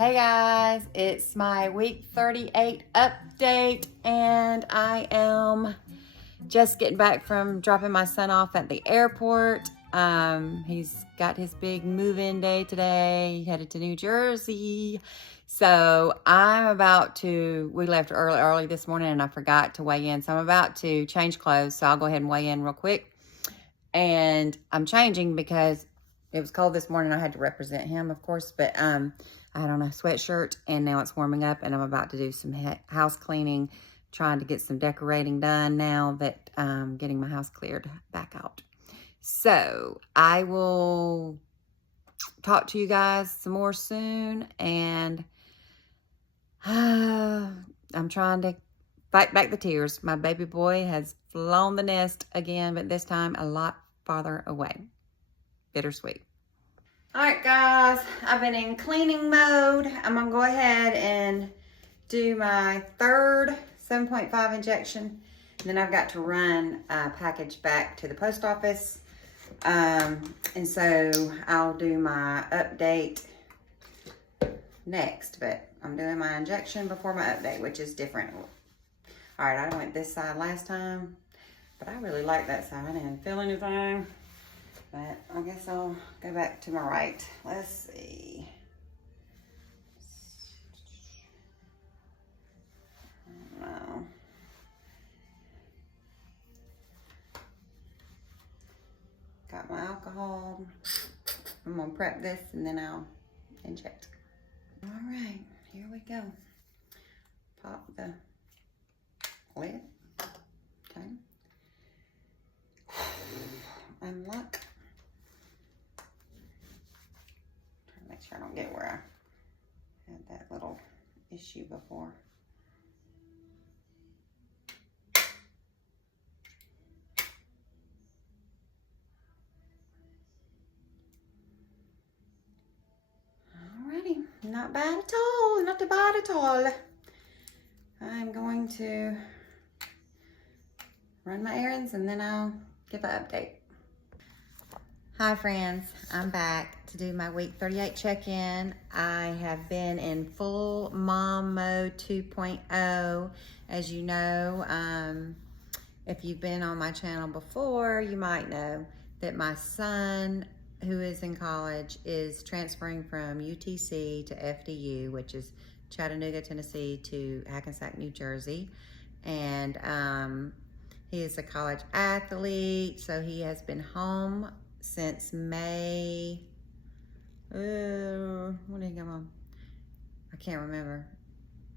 Hey guys, it's my week 38 update and I am just getting back from dropping my son off at the airport. He's got his big move-in day today, headed to New Jersey. So we left early this morning and I forgot to weigh in. So I'm about to change clothes. So I'll go ahead and weigh in real quick. And I'm changing because it was cold this morning. I had to represent him, of course, but I had on a sweatshirt and now it's warming up and I'm about to do some house cleaning, trying to get some decorating done now that I'm getting my house cleared back out. So I will talk to you guys some more soon, and I'm trying to fight back the tears. My baby boy has flown the nest again, but this time a lot farther away. Bittersweet. All right, guys, I've been in cleaning mode. I'm gonna go ahead and do my third 7.5 injection. And then I've got to run a package back to the post office. And so I'll do my update next, but I'm doing my injection before my update, which is different. All right, I went this side last time, but I really like that side. I didn't feel anything. But I guess I'll go back to my right. Let's see. I don't know. Got my alcohol. I'm gonna prep this and then I'll inject. All right, here we go. Pop the lid. Okay. Unlock. Make sure I don't get where I had that little issue before. Alrighty, not bad at all, not bad at all. I'm going to run my errands and then I'll give an update. Hi friends, I'm back to do my week 38 check-in. I have been in full mom mode 2.0. As you know, if you've been on my channel before, you might know that my son, who is in college, is transferring from UTC to FDU, which is Chattanooga, Tennessee, to Hackensack, New Jersey. And he is a college athlete, so he has been home since May. When did he come home? I can't remember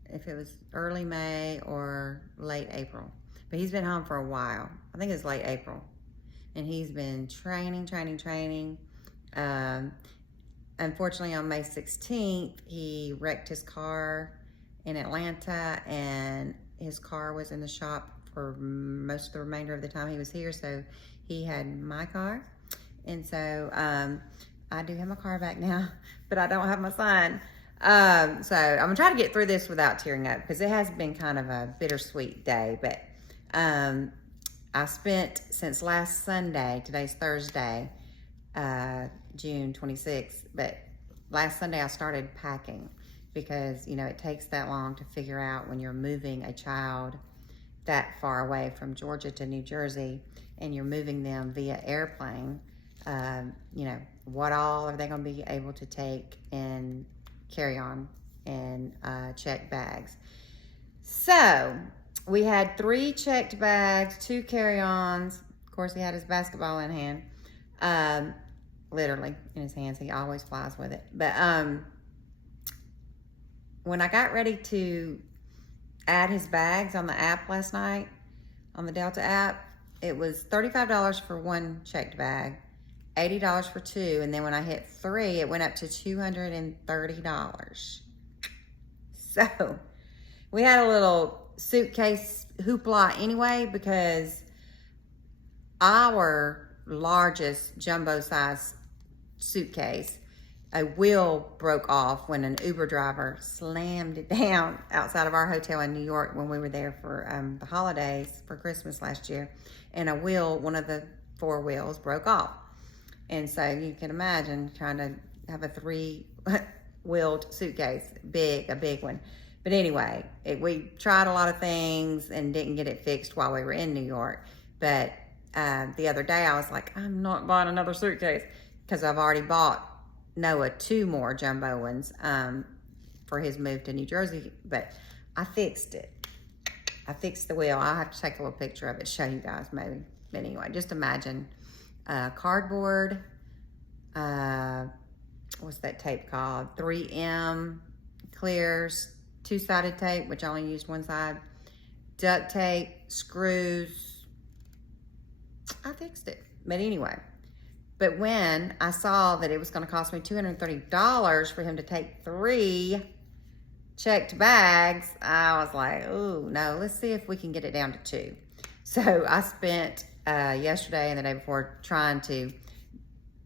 if it was early May or late April, but he's been home for a while. I think it's late April, and he's been training. Unfortunately, on May 16th, he wrecked his car in Atlanta, and his car was in the shop for most of the remainder of the time he was here, so he had my car. And so I do have my car back now, but I don't have my son. So I'm gonna try to get through this without tearing up, because it has been kind of a bittersweet day. But I spent, since last Sunday, today's Thursday, June 26th, but last Sunday I started packing, because you know it takes that long to figure out when you're moving a child that far away from Georgia to New Jersey and you're moving them via airplane. You know, what all are they going to be able to take and carry on and checked bags. So we had 3 checked bags, 2 carry-ons. Of course, he had his basketball in hand, literally in his hands. He always flies with it. But when I got ready to add his bags on the app last night, on the Delta app, it was $35 for 1 checked bag, $80 for 2, and then when I hit 3, it went up to $230. So we had a little suitcase hoopla anyway, because our largest jumbo size suitcase, a wheel broke off when an Uber driver slammed it down outside of our hotel in New York when we were there for the holidays for Christmas last year. And a wheel, one of the 4 wheels, broke off. And so you can imagine trying to have a 3 wheeled suitcase, a big one. But anyway, we tried a lot of things and didn't get it fixed while we were in New York. But the other day I was like, I'm not buying another suitcase because I've already bought Noah 2 more jumbo ones for his move to New Jersey. But I fixed it. I fixed the wheel. I'll have to take a little picture of it, show you guys maybe. But anyway, just imagine cardboard, what's that tape called? 3M clears, 2-sided tape, which I only used one side, duct tape, screws. I fixed it. But anyway, but when I saw that it was going to cost me $230 for him to take 3 checked bags, I was like, oh no, let's see if we can get it down to 2. So I spent yesterday and the day before trying to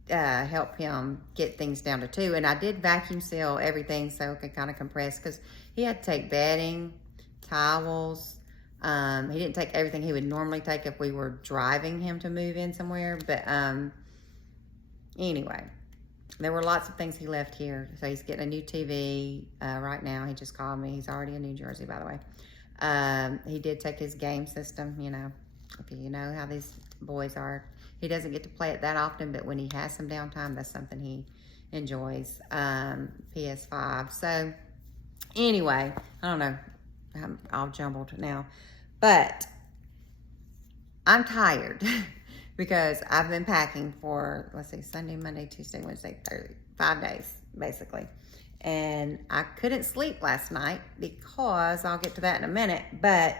help him get things down to 2. And I did vacuum seal everything so it could kind of compress, because he had to take bedding, towels. He didn't take everything he would normally take if we were driving him to move in somewhere. But anyway, there were lots of things he left here. So he's getting a new TV right now. He just called me. He's already in New Jersey, by the way. He did take his game system, you know. If you know how these boys are. He doesn't get to play it that often, but when he has some downtime, that's something he enjoys. PS5. So anyway, I don't know. I'm all jumbled now. But I'm tired because I've been packing for, let's see, Sunday, Monday, Tuesday, Wednesday, Thursday, 5 days, basically. And I couldn't sleep last night because, I'll get to that in a minute, but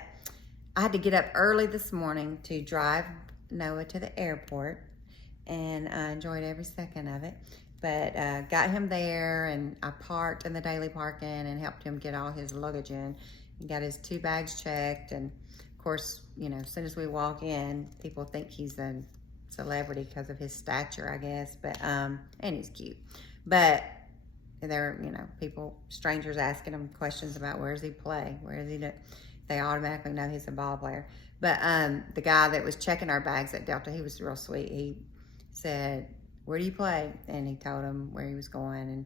I had to get up early this morning to drive Noah to the airport, and I enjoyed every second of it. But got him there, and I parked in the daily parking and helped him get all his luggage in. He got his 2 bags checked, and of course, you know, as soon as we walk in, people think he's a celebrity because of his stature, I guess. But and he's cute. But there, you know, people, strangers asking him questions about where does he play, where does he do. They automatically know he's a ball player. But the guy that was checking our bags at Delta, he was real sweet. He said, where do you play? And he told him where he was going. And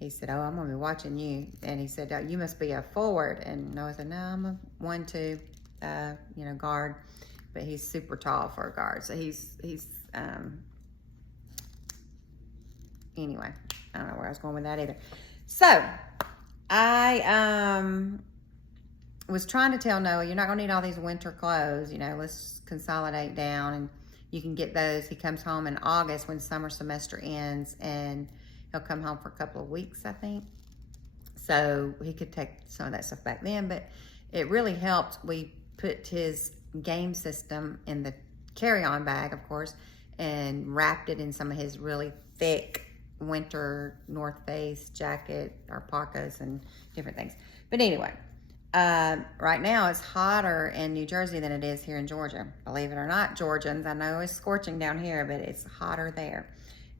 he said, oh, I'm going to be watching you. And he said, oh, you must be a forward. And Noah said, no, I'm a 1-2, you know, guard. But he's super tall for a guard. So he's anyway, I don't know where I was going with that either. So I was trying to tell Noah, you're not going to need all these winter clothes. You know, let's consolidate down, and you can get those. He comes home in August when summer semester ends, and he'll come home for a couple of weeks, I think. So he could take some of that stuff back then, but it really helped. We put his game system in the carry-on bag, of course, and wrapped it in some of his really thick winter North Face jacket or parkas and different things. But anyway, right now it's hotter in New Jersey than it is here in Georgia. Believe it or not, Georgians, I know it's scorching down here, but it's hotter there.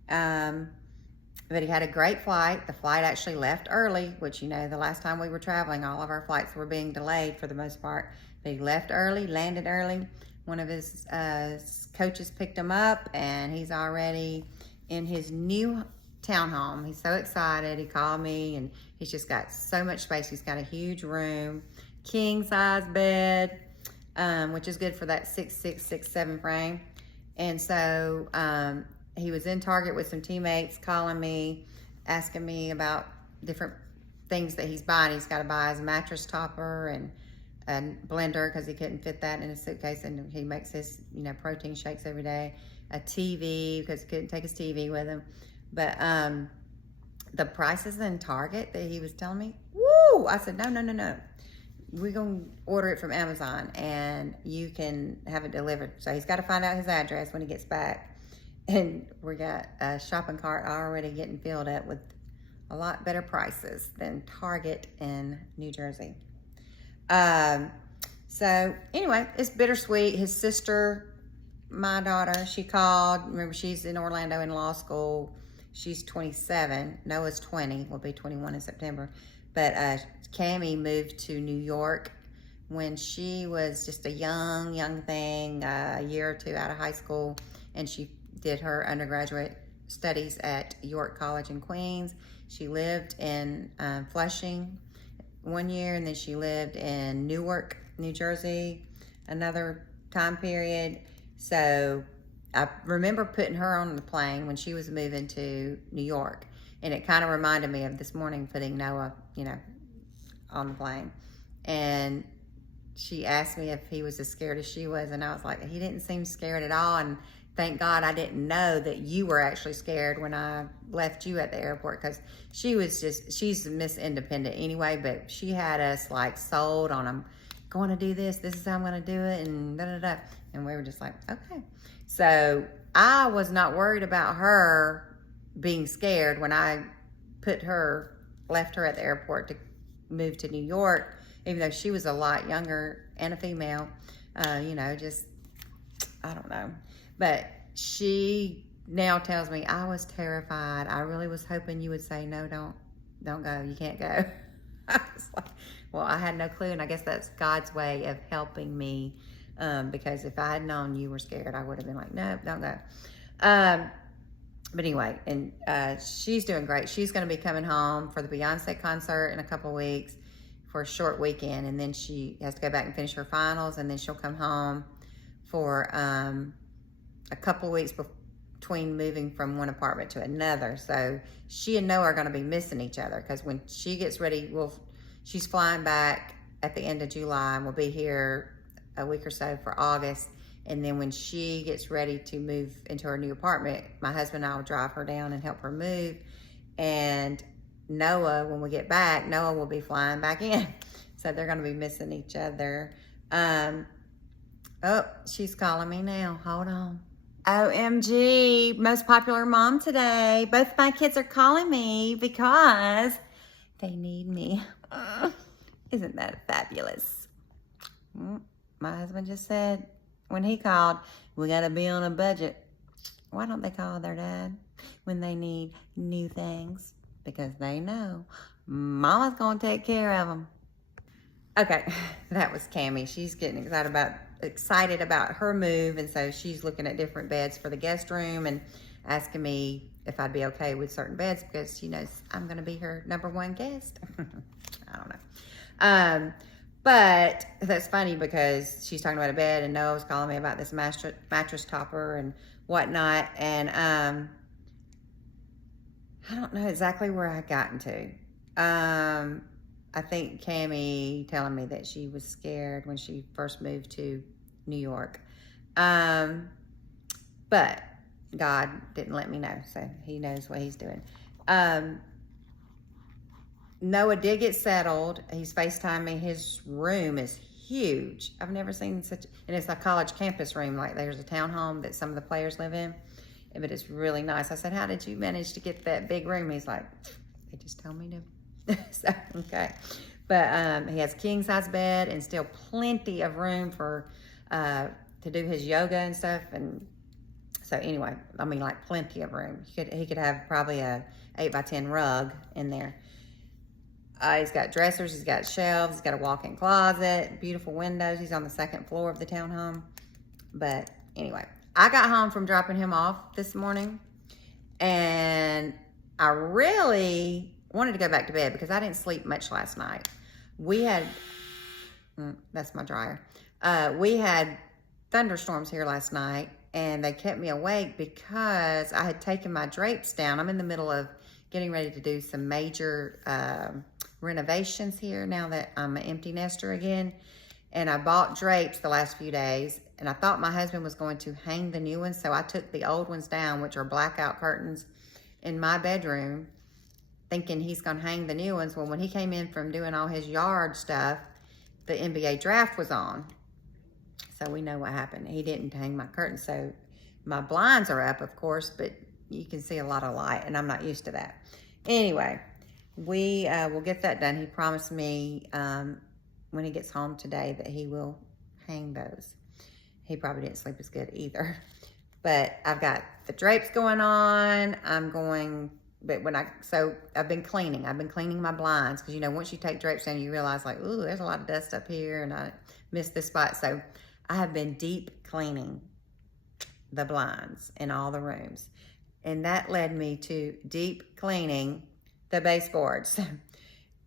But he had a great flight. The flight actually left early, which, you know, the last time we were traveling, all of our flights were being delayed for the most part. But he left early, landed early. One of his coaches picked him up, and he's already in his new townhome. He's so excited. He called me, and he's just got so much space. He's got a huge room, king size bed, which is good for that 6'6", 6'7" frame. And so he was in Target with some teammates, calling me, asking me about different things that he's buying. He's got to buy his mattress topper and a blender because he couldn't fit that in his suitcase, and he makes his, you know, protein shakes every day. A TV because he couldn't take his TV with him. But the prices in Target that he was telling me, woo! I said, no. We're going to order it from Amazon, and you can have it delivered. So he's got to find out his address when he gets back. And we got a shopping cart already getting filled up with a lot better prices than Target in New Jersey. So anyway, it's bittersweet. His sister, my daughter, she called. Remember, she's in Orlando in law school. She's 27. Noah's 20. Will be 21 in September. But Cammie moved to New York when she was just a young thing, a year or two out of high school, and she did her undergraduate studies at York College in Queens. She lived in Flushing 1 year, and then she lived in Newark, New Jersey, another time period. So I remember putting her on the plane when she was moving to New York, and it kind of reminded me of this morning putting Noah, on the plane. And she asked me if he was as scared as she was, and I was like, he didn't seem scared at all, and thank God I didn't know that you were actually scared when I left you at the airport, because she's Miss Independent anyway, but she had us like sold on them, going to do this is how I'm going to do it, and da-da-da. And we were just like, okay. So I was not worried about her being scared when I left her at the airport to move to New York, even though she was a lot younger and a female, just, I don't know. But she now tells me, I was terrified. I really was hoping you would say, no, don't go. You can't go. I was like, well, I had no clue. And I guess that's God's way of helping me. Because if I had known you were scared, I would have been like, no, don't go. But anyway, and she's doing great. She's going to be coming home for the Beyonce concert in a couple weeks for a short weekend. And then she has to go back and finish her finals. And then she'll come home for a couple weeks between moving from one apartment to another. So she and Noah are going to be missing each other, because when she gets ready, she's flying back at the end of July, and we'll be here a week or so for August. And then when she gets ready to move into her new apartment, my husband and I will drive her down and help her move. And Noah, when we get back, Noah will be flying back in. So they're going to be missing each other. Oh, she's calling me now. Hold on. OMG, most popular mom today. Both my kids are calling me because they need me. Isn't that fabulous? My husband just said, when he called, we got to be on a budget. Why don't they call their dad when they need new things? Because they know Mama's going to take care of them. Okay, that was Cammie. She's getting excited about her move, and so she's looking at different beds for the guest room and asking me if I'd be okay with certain beds, because she knows I'm going to be her #1 guest. I don't know. But that's funny, because she's talking about a bed, and Noah was calling me about this mattress topper and whatnot. And I don't know exactly where I gotten to. I think Cammie telling me that she was scared when she first moved to New York. But God didn't let me know, so he knows what he's doing. Noah did get settled. He's FaceTimed me. His room is huge. I've never seen such, and it's a college campus room. Like, there's a townhome that some of the players live in, but it's really nice. I said, how did you manage to get that big room? He's like, they just told me to. So, okay. But he has a king size bed and still plenty of room for to do his yoga and stuff. And so anyway, I mean, like, plenty of room. He could have probably a 8x10 rug in there. He's got dressers, he's got shelves, he's got a walk-in closet, beautiful windows. He's on the 2nd floor of the townhome. But anyway, I got home from dropping him off this morning, and I really wanted to go back to bed because I didn't sleep much last night. We had, that's my dryer. We had thunderstorms here last night, and they kept me awake because I had taken my drapes down. I'm in the middle of getting ready to do some major renovations here now that I'm an empty nester again. And I bought drapes the last few days, and I thought my husband was going to hang the new ones, so I took the old ones down, which are blackout curtains, in my bedroom, thinking he's going to hang the new ones. Well, when he came in from doing all his yard stuff, the NBA draft was on. So we know what happened. He didn't hang my curtains, so my blinds are up, of course, but you can see a lot of light, and I'm not used to that. Anyway, we will get that done. He promised me when he gets home today that he will hang those. He probably didn't sleep as good either. But I've got the drapes going on. So I've been cleaning. I've been cleaning my blinds, because, once you take drapes down, you realize, like, ooh, there's a lot of dust up here, and I missed this spot. So I have been deep cleaning the blinds in all the rooms. And that led me to deep cleaning the baseboards.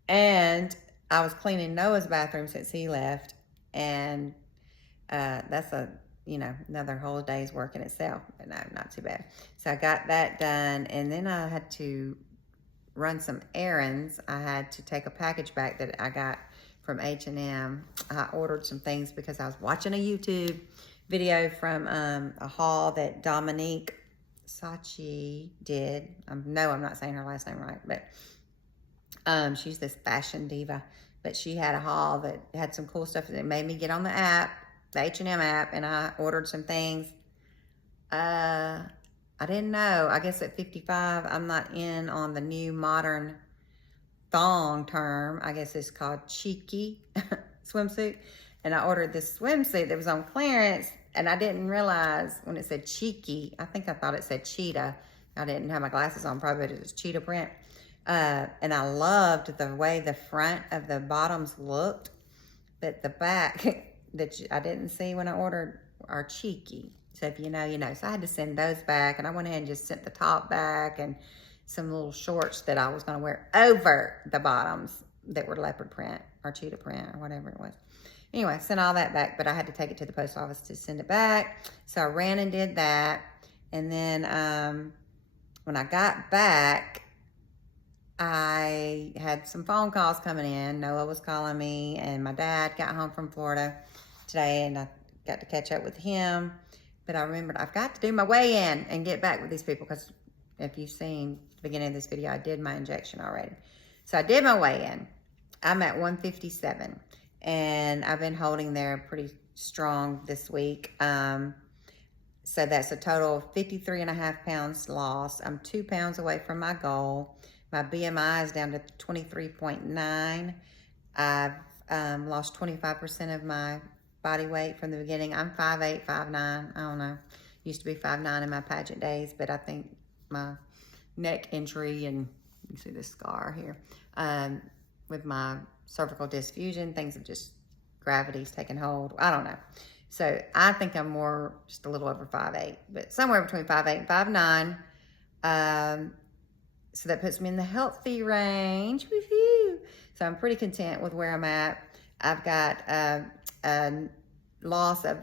And I was cleaning Noah's bathroom since he left. And that's another whole day's work in itself. But no, not too bad. So I got that done. And then I had to run some errands. I had to take a package back that I got from H&M. I ordered some things because I was watching a YouTube video from a haul that Dominique Sachi did. No, I'm not saying her last name right, but she's this fashion diva. But she had a haul that had some cool stuff that made me get on the app, the H&M app, and I ordered some things. I didn't know. I guess at 55, I'm not in on the new modern thong term. I guess it's called cheeky swimsuit. And I ordered this swimsuit that was on clearance, and I didn't realize when it said cheeky. I think I thought it said cheetah. I didn't have my glasses on, probably, but it was cheetah print. And I loved the way the front of the bottoms looked, but the back that I didn't see when I ordered are cheeky. So if you know, you know. So I had to send those back, and I went ahead and just sent the top back and some little shorts that I was going to wear over the bottoms that were leopard print or cheetah print or whatever it was. Anyway, I sent all that back, but I had to take it to the post office to send it back. So I ran and did that. And then when I got back, I had some phone calls coming in. Noah was calling me, and my dad got home from Florida today, and I got to catch up with him. But I remembered I've got to do my weigh-in and get back with these people, because if you've seen the beginning of this video, I did my injection already. So I did my weigh-in. I'm at 157, and I've been holding there pretty strong this week. So that's a total of 53.5 pounds lost. I'm 2 pounds away from my goal. My BMI is down to 23.9. I've lost 25% of my body weight from the beginning. I'm 5'8", 5'9". I don't know. Used to be 5'9" in my pageant days, but I think my neck injury, and you see this scar here, with my cervical disc fusion, things have just, gravity's taken hold. I don't know. So I think I'm more, just a little over 5'8", but somewhere between 5'8" and 5'9". So that puts me in the healthy range. Woohoo! So I'm pretty content with where I'm at. I've got a loss of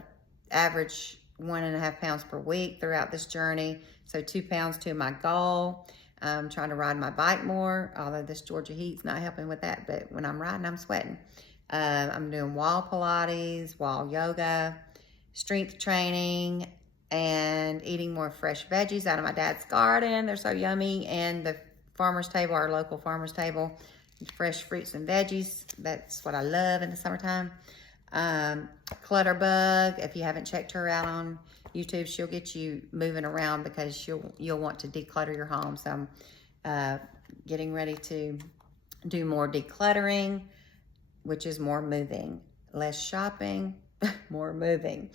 average 1.5 pounds per week throughout this journey. So 2 pounds to my goal. I'm trying to ride my bike more, although this Georgia heat's not helping with that. But when I'm riding, I'm sweating. I'm doing wall Pilates, wall yoga, strength training, and eating more fresh veggies out of my dad's garden. They're so yummy. And the farmer's table, our local farmer's table, fresh fruits and veggies. That's what I love in the summertime. Clutterbug, if you haven't checked her out on YouTube, she'll get you moving around, because you'll want to declutter your home. So I'm getting ready to do more decluttering, which is more moving. Less shopping, more moving.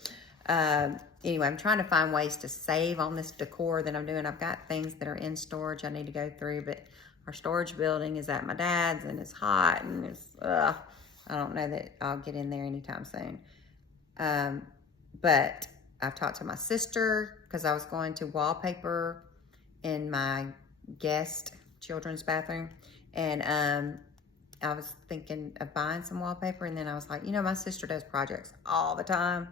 Anyway, I'm trying to find ways to save on this decor that I'm doing. I've got things that are in storage I need to go through, but our storage building is at my dad's, and it's hot, and it's, I don't know that I'll get in there anytime soon. But I've talked to my sister, because I was going to wallpaper in my guest children's bathroom, and I was thinking of buying some wallpaper, and then I was like, my sister does projects all the time.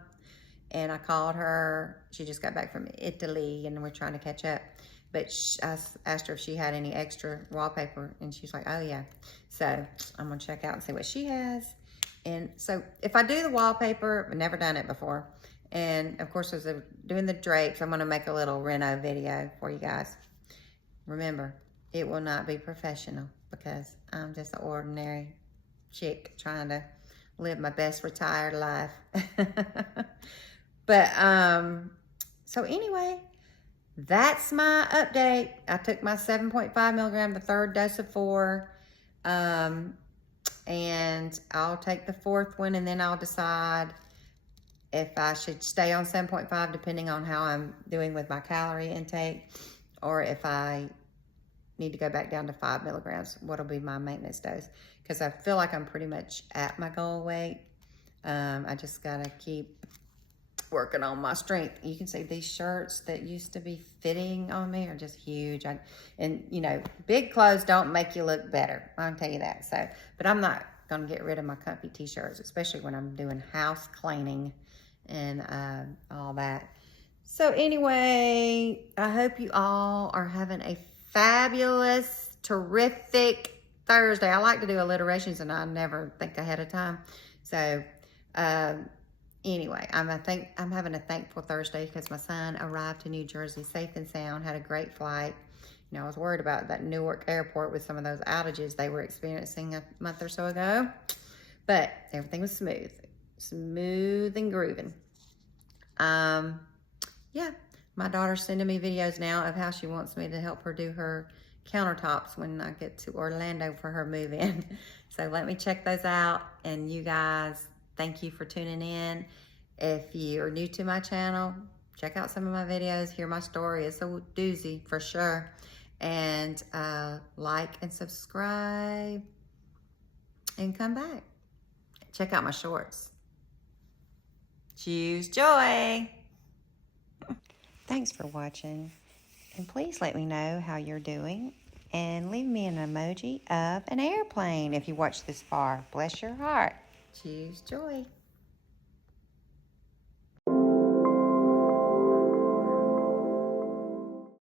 And I called her. She just got back from Italy, and we're trying to catch up. But I asked her if she had any extra wallpaper, and she's like, oh, yeah. So I'm going to check out and see what she has. And so if I do the wallpaper, I've never done it before. And, of course, as I'm doing the drapes, I'm going to make a little reno video for you guys. Remember, it will not be professional, because I'm just an ordinary chick trying to live my best retired life. But, so anyway, that's my update. I took my 7.5 milligram, the third dose of 4. And I'll take the 4th one, and then I'll decide if I should stay on 7.5, depending on how I'm doing with my calorie intake, or if I need to go back down to 5 milligrams, what'll be my maintenance dose. Because I feel like I'm pretty much at my goal weight. I just gotta keep working on my strength. You can see these shirts that used to be fitting on me are just huge. And you know, big clothes don't make you look better. I'll tell you that. So, but I'm not gonna get rid of my comfy t-shirts, especially when I'm doing house cleaning and all that. So anyway, I hope you all are having a fabulous, terrific Thursday. I like to do alliterations and I never think ahead of time. So anyway, I'm having a thankful Thursday because my son arrived to New Jersey safe and sound, had a great flight. You know, I was worried about that Newark airport with some of those outages they were experiencing a month or so ago, but everything was smooth and grooving. Yeah, my daughter's sending me videos now of how she wants me to help her do her countertops when I get to Orlando for her move-in. So let me check those out. And you guys, thank you for tuning in. If you're new to my channel, check out some of my videos, hear my story. It's a doozy for sure. And like and subscribe and come back. Check out my shorts. Choose joy. Thanks for watching, and please let me know how you're doing, and leave me an emoji of an airplane if you watch this far. Bless your heart. Choose joy.